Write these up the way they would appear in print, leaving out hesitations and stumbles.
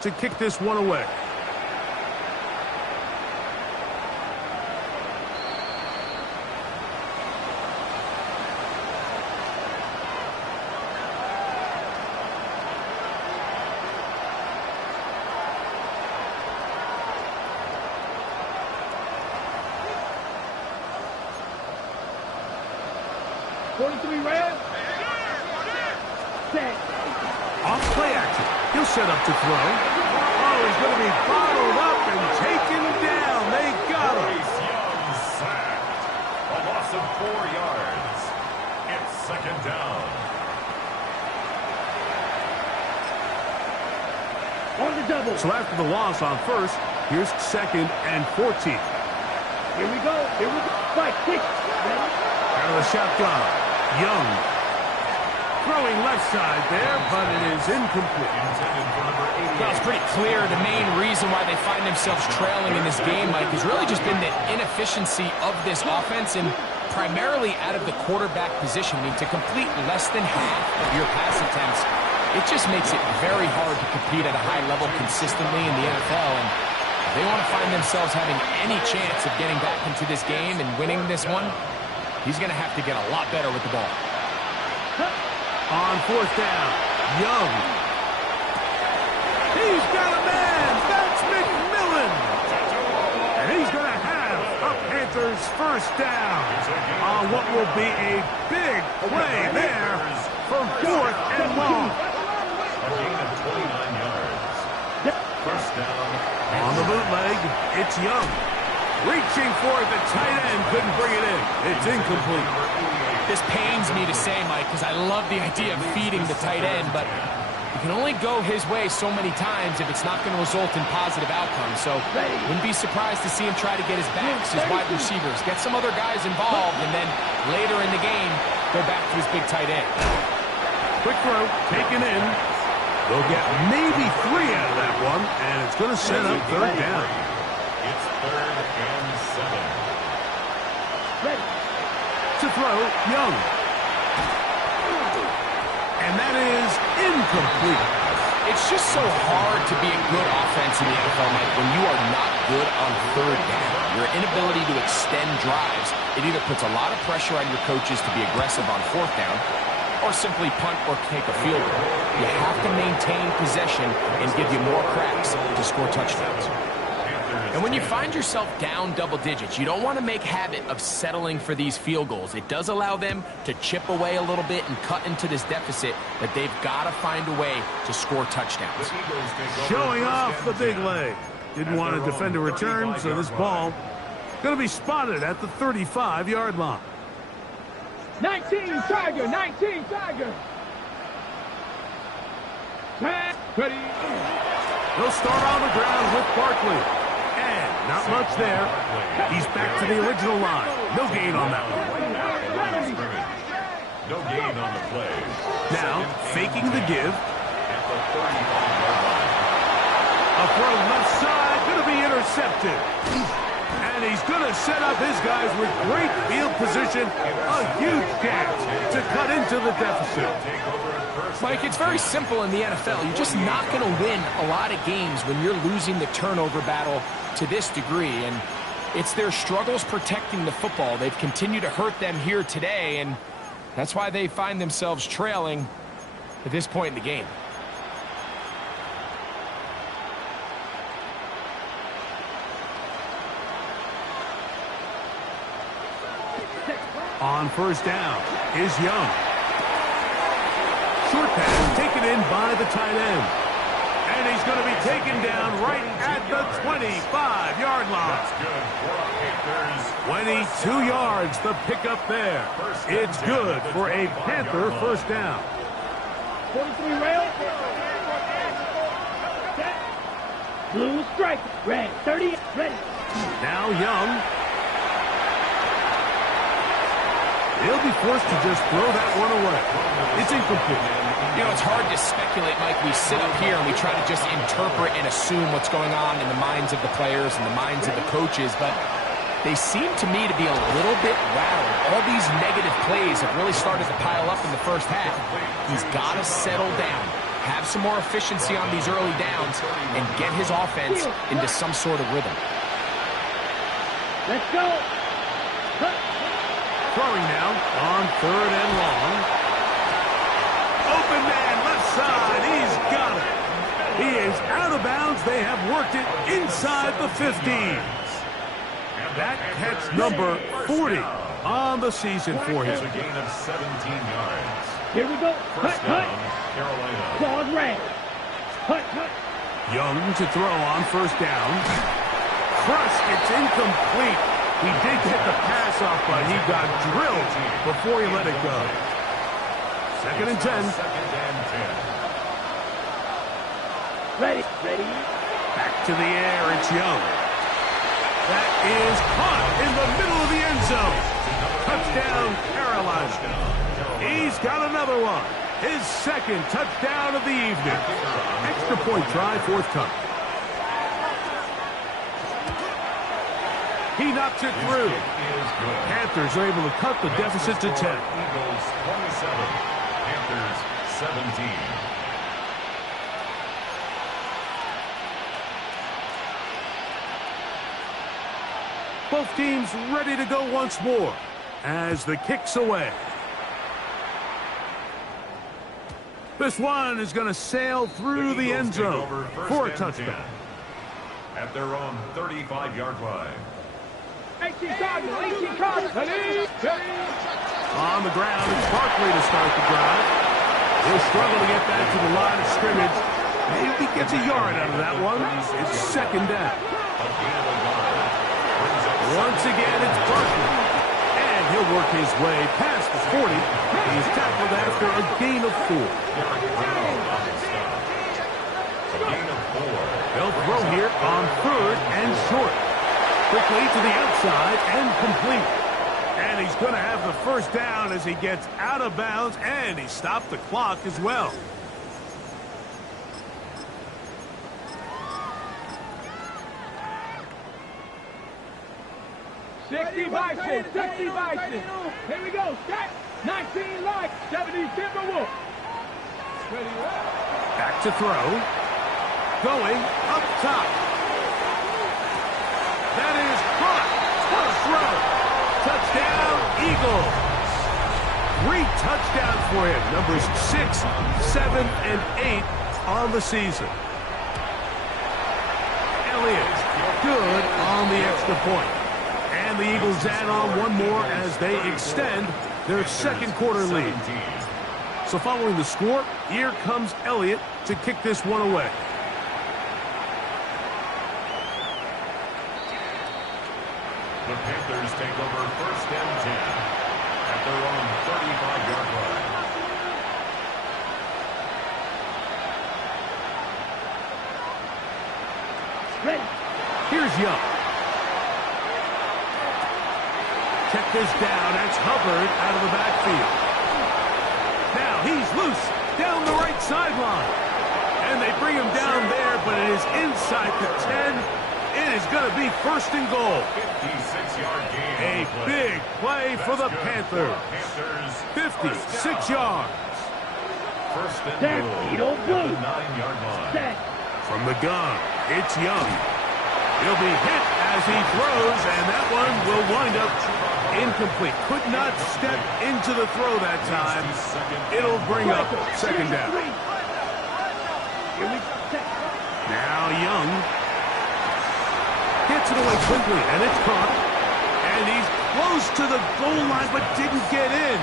to kick this one away. Off play action. He'll set up to throw. Oh, he's going to be bottled up and taken down. They got him. Young sacked. A loss of 4 yards. It's second down. On the double. So after the loss on first, here's 2nd and 14. Here we go. Here we go. 5, 6. Out of the shotgun. Young. Throwing left side there, but it is incomplete. Well, it's pretty clear the main reason why they find themselves trailing in this game, Mike, has really just been the inefficiency of this offense and primarily out of the quarterback position. I mean, to complete less than half of your pass attempts, it just makes it very hard to compete at a high level consistently in the NFL. And if they want to find themselves having any chance of getting back into this game and winning this one, he's going to have to get a lot better with the ball. On 4th down, Young. He's got a man. That's McMillan. And he's going to have a Panthers first down on what will be a big play there for 4th and long. A gain of 29 yards. First down. On the bootleg, it's Young. Reaching for it, the tight end couldn't bring it in. It's incomplete. This pains me to say, Mike, because I love the idea of feeding the tight end, but you can only go his way so many times if it's not going to result in positive outcomes. So wouldn't be surprised to see him try to get his backs, his wide receivers, get some other guys involved, and then later in the game, go back to his big tight end. Quick throw, taken in. They'll get maybe 3 out of that one, and it's going to set up 3rd down. It's 3rd and 7. Ready. To throw, Young. And that is incomplete. It's just so hard to be a good offense in the NFL, Mike, when you are not good on 3rd down. Your inability to extend drives, it either puts a lot of pressure on your coaches to be aggressive on 4th down, or simply punt or take a field goal. You have to maintain possession and give you more cracks to score touchdowns. And when you find yourself down double digits, you don't want to make habit of settling for these field goals. It does allow them to chip away a little bit and cut into this deficit, but they've got to find a way to score touchdowns. Showing off the big leg. Didn't want to defend a return, so this ball going to be spotted at the 35-yard line. 19 Tiger. 19 Tiger. Ready. They'll start on the ground with Barkley. Not much there. He's back to the original line. No gain on that one. No gain on the play. Now, faking the give. At the 35-yard line. A throw left side, going to be intercepted. And he's going to set up his guys with great field position. A huge chance to cut into the deficit. Mike, it's very simple in the NFL. You're just not going to win a lot of games when you're losing the turnover battle to this degree. And it's their struggles protecting the football. They've continued to hurt them here today, and that's why they find themselves trailing at this point in the game. On 1st down is Young. Short pass taken in by the tight end. And he's going to be taken down right at the 25-yard line. 22 yards, the pickup there. It's good for a Panther first down. 43 rail. Blue strike. Red. 30. Ready. Now Young. He'll be forced to just throw that one away. It's incomplete. You know, it's hard to speculate, Mike. We sit up here and we try to just interpret and assume what's going on in the minds of the players and the minds of the coaches, but they seem to me to be a little bit rattled. All these negative plays have really started to pile up in the first half. He's got to settle down. have some more efficiency on these early downs, and get his offense into some sort of rhythm. Let's go. Throwing now on 3rd and long. Open man, left side. He's got it. He is out of bounds. They have worked it inside the 15. That catch number 40 on the season for him. It's a gain of 17 yards. Here we go. First down, Carolina. Claws red. Hut. Young to throw on 1st down. Crush, it's incomplete. He did get the pass off, but he got drilled before he let it go. 2nd and 10. 2nd and 10. Ready. Back to the air, it's Young. That is caught in the middle of the end zone. Touchdown, Carolina. He's got another one. His 2nd touchdown of the evening. Extra point try, forthcoming. He knocks it through. Panthers are able to cut the deficit to 10. Eagles 27, Panthers 17. Both teams ready to go once more as the kick's away. This one is going to sail through the end zone for a touchdown. At their own 35-yard line. 18 cards. On the ground, it's Barkley to start the drive. He'll struggle to get back to the line of scrimmage. Maybe gets a yard out of that one. It's 2nd down. Once again, it's Barkley. And he'll work his way past the 40. He's tackled after a gain of 4. They'll throw here on 3rd and short. Quickly to the outside and complete. And he's going to have the 1st down as he gets out of bounds, and he stopped the clock as well. Sixty Bison. Here we go. Stack. 19 Light. 70 Timberwolves. Back to throw. Going up top. That is caught. Touchdown, Eagles. 3 touchdowns for him. Numbers 6, 7, and 8 on the season. Elliott, good on the extra point. And the Eagles add on one more as they extend their 2nd quarter lead. So following the score, here comes Elliott to kick this one away. The Panthers take over 1st and 10 at their own 35-yard line. Ready. Here's Young. Check this down. That's Hubbard out of the backfield. Now he's loose down the right sideline. And they bring him down there, but it is inside the 10. It is going to be 1st and goal. 56-yard gain. A big play for the Panthers. 56 yards. 1st and Set. goal Eagle at blue. the 9-yard line. Set. From the gun, it's Young. He'll be hit as he throws, and that one will wind up incomplete. Could not step into the throw that time. It'll bring up 2nd down. Now Young gets it away quickly, and it's caught. And he's close to the goal line, but didn't get in.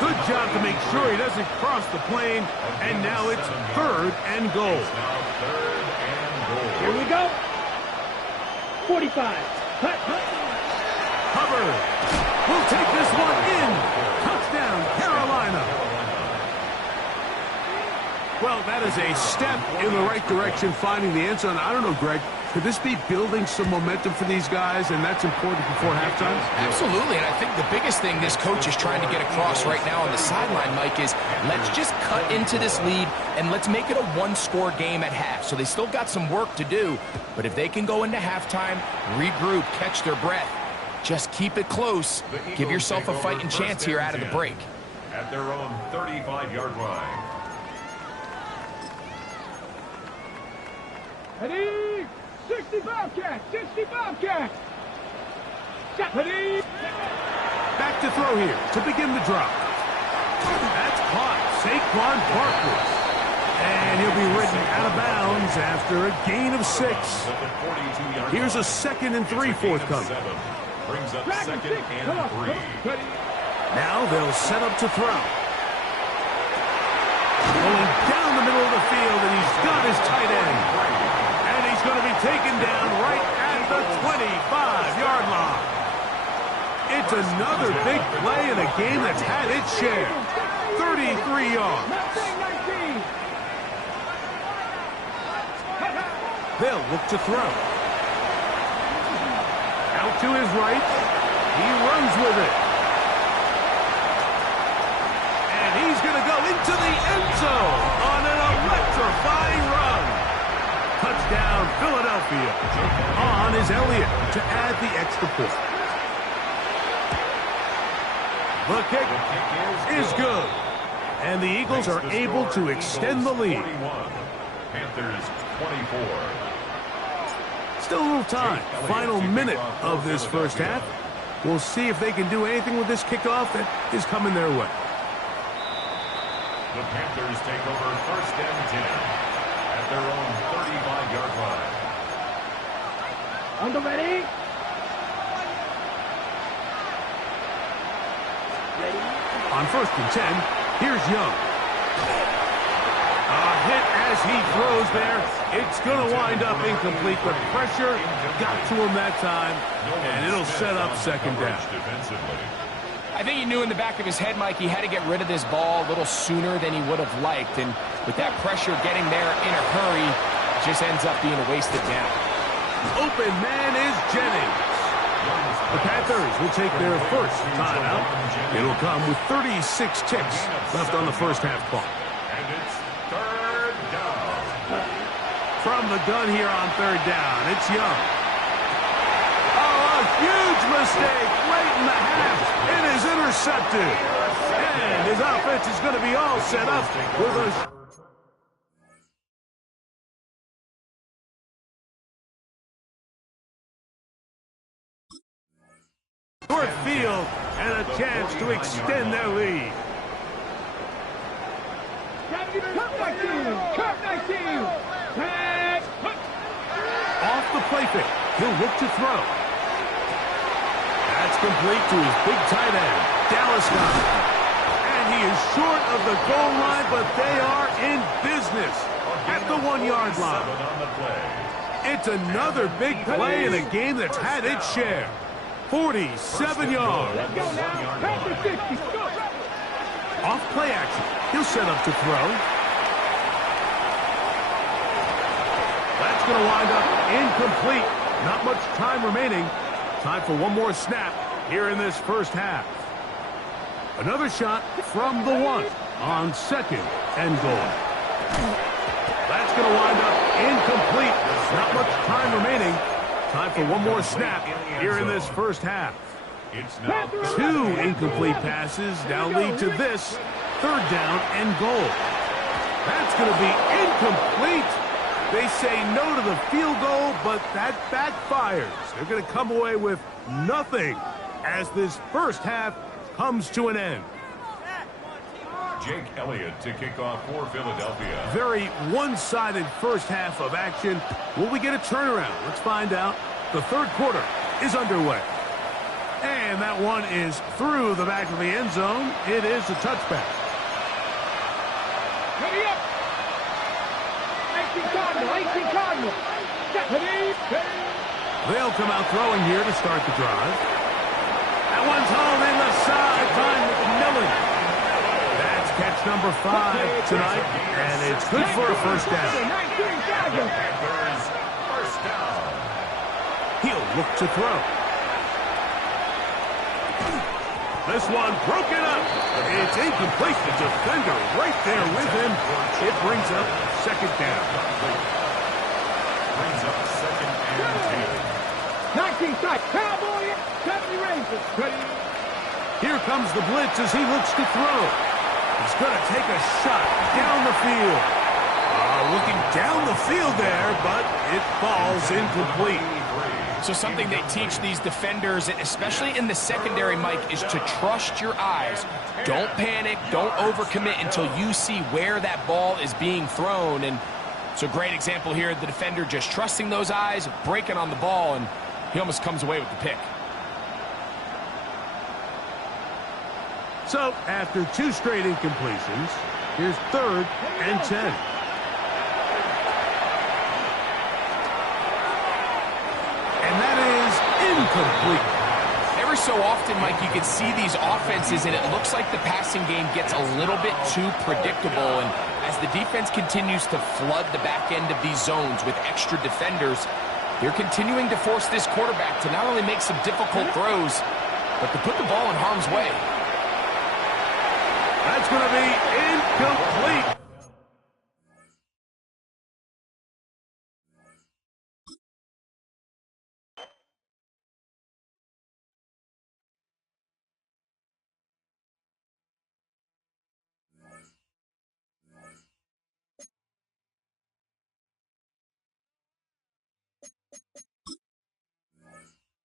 Good job to make sure he doesn't cross the plane. And now it's 3rd and goal. Here we go. 45. Hut. Hubbard will take this one in. Touchdown, Carolina. Well, that is a step in the right direction, finding the end zone. I don't know, Greg. Could this be building some momentum for these guys, and that's important before halftime? Absolutely, and I think the biggest thing this coach is trying to get across right now on the sideline, Mike, is let's just cut into this lead and let's make it a one-score game at half. So they still got some work to do, but if they can go into halftime, regroup, catch their breath, just keep it close, give yourself a fighting chance here out of the break. At their own 35-yard line. Ready? 65 catch. 65 catch. Ready? Back to throw here to begin the drop. That's caught. Saquon Barkley. And he'll be ridden out of bounds after a gain of 6. Here's a 2nd and 3 forthcoming. Brings up 2nd and 3. Now they'll set up to throw. Going down the middle of the field, and he's got his tight end. And he's going to be taken down right at the 25-yard line. It's another big play in a game that's had its share. 33 yards. They'll look to throw. Out to his right. He runs with it. And he's going to go into the end zone on an electrifying run. Touchdown, Philadelphia. On is Elliott to add the extra point. The kick is good. And the Eagles are able to extend the lead. Panthers 24. Still a little time. Final minute of this first half. We'll see if they can do anything with this kickoff that is coming their way. The Panthers take over 1st and 10 at their own 35-yard line. On the ready? On 1st and 10, here's Young. A hit as he throws there. It's going to wind up incomplete, but pressure got to him that time, and it'll set up 2nd down. I think he knew in the back of his head, Mike, he had to get rid of this ball a little sooner than he would have liked, and with that pressure getting there in a hurry, just ends up being a wasted down. Open man is Jennings. The Panthers will take their first timeout. It'll come with 36 ticks left on the first half clock. And it's 3rd down. From the gun here on 3rd down, it's Young. Oh, a huge mistake late in the half. It is intercepted. And his offense is going to be all set up with a... short field and a chance to extend their lead. Off the play fake, he'll look to throw. That's complete to his big tight end, Dallas Goedert. And he is short of the goal line, but they are in business at the 1-yard line. It's another big play in a game that's had its share. 47 yards. Off play action. He'll set up to throw. That's going to wind up incomplete. Not much time remaining. Time for one more snap here in this first half. Another shot from the 1 on 2nd and goal. That's going to wind up incomplete. Not much time remaining. Time for one more snap here in this first half. 2 incomplete passes now lead to this 3rd down and goal. That's going to be incomplete. They say no to the field goal, but that backfires. They're going to come away with nothing as this first half comes to an end. Jake Elliott to kick off for Philadelphia. Very one-sided first half of action. Will we get a turnaround? Let's find out. The 3rd quarter is underway. And that one is through the back of the end zone. It is a touchback. Ready up. 18 Cardinal. They'll come out throwing here to start the drive. That one's hauled in the side by McMillan. That's catch number 5 tonight, and it's good for a first down. Panthers first down. He'll look to throw. This one broken up. It's incomplete. The defender right there with him. It brings up 2nd down. Brings up 2nd and 10. 19 strike. Cowboy. 70 Rangers. Ready. Here comes the blitz as he looks to throw. He's going to take a shot down the field. Looking down the field there, but it falls incomplete. So something they teach these defenders, especially in the secondary, Mike, is to trust your eyes. Don't panic, don't overcommit until you see where that ball is being thrown. And so great example here, the defender just trusting those eyes, breaking on the ball, and he almost comes away with the pick. So after 2 straight incompletions, here's 3rd and 10. And that is incomplete. Every so often, Mike, you can see these offenses, and it looks like the passing game gets a little bit too predictable. And as the defense continues to flood the back end of these zones with extra defenders, they're continuing to force this quarterback to not only make some difficult throws, but to put the ball in harm's way. That's going to be incomplete.